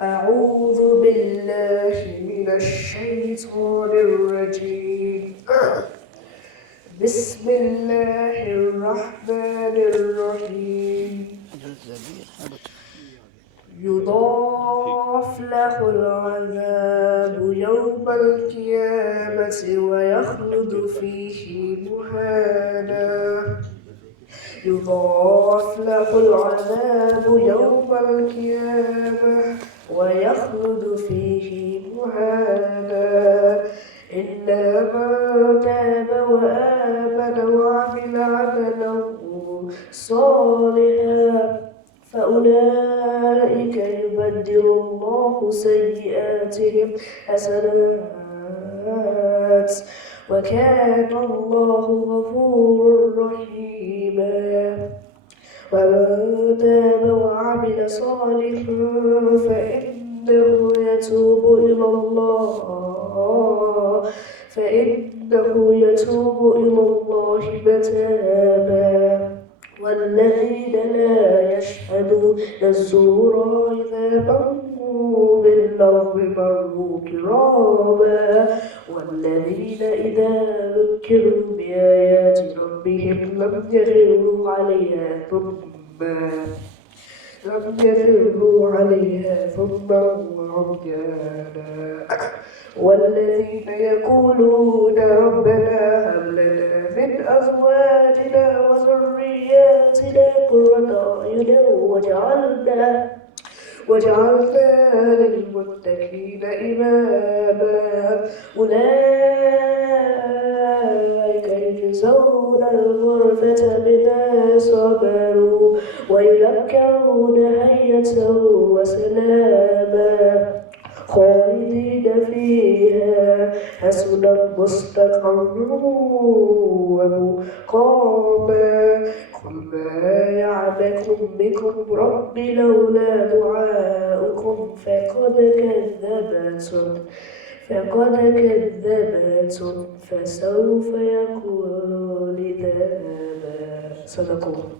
أعوذ بالله من الشيطان الرجيم. بسم الله الرحمن الرحيم. يضاعف له العذاب يوم القيامة ويخلد فيه مهانا. يضاعف له العذاب يوم القيامة ويخلد فيه مهانا إلا من تاب وآمن وعمل عملا صالحا فأولئك يبدل الله سيئاتهم حسنات وكان الله غفورا رحيما. ومن تاب وعمل صالحا فإنه يتوب إلى الله متابا. والذين لا يشهدون الزور إذا مروا باللغو مروا كراما. والذين إذا ذكروا بآيات ربهم لم يخروا عليها ثم عميانا. والذين يقولون ربنا هب لنا من أزواجنا وذرياتنا قرة أعين وجعلنا للمتقين إماما. أولئك يجزون الغرفة بما صبروا ويذكرون حية وسلاما خالدين فيها حسنت مستقرا ومقاما. قل ما يعبأ بكم ربي لولا دعاؤكم فقد كذبتم فسوف يكون لزاما. صدق الله.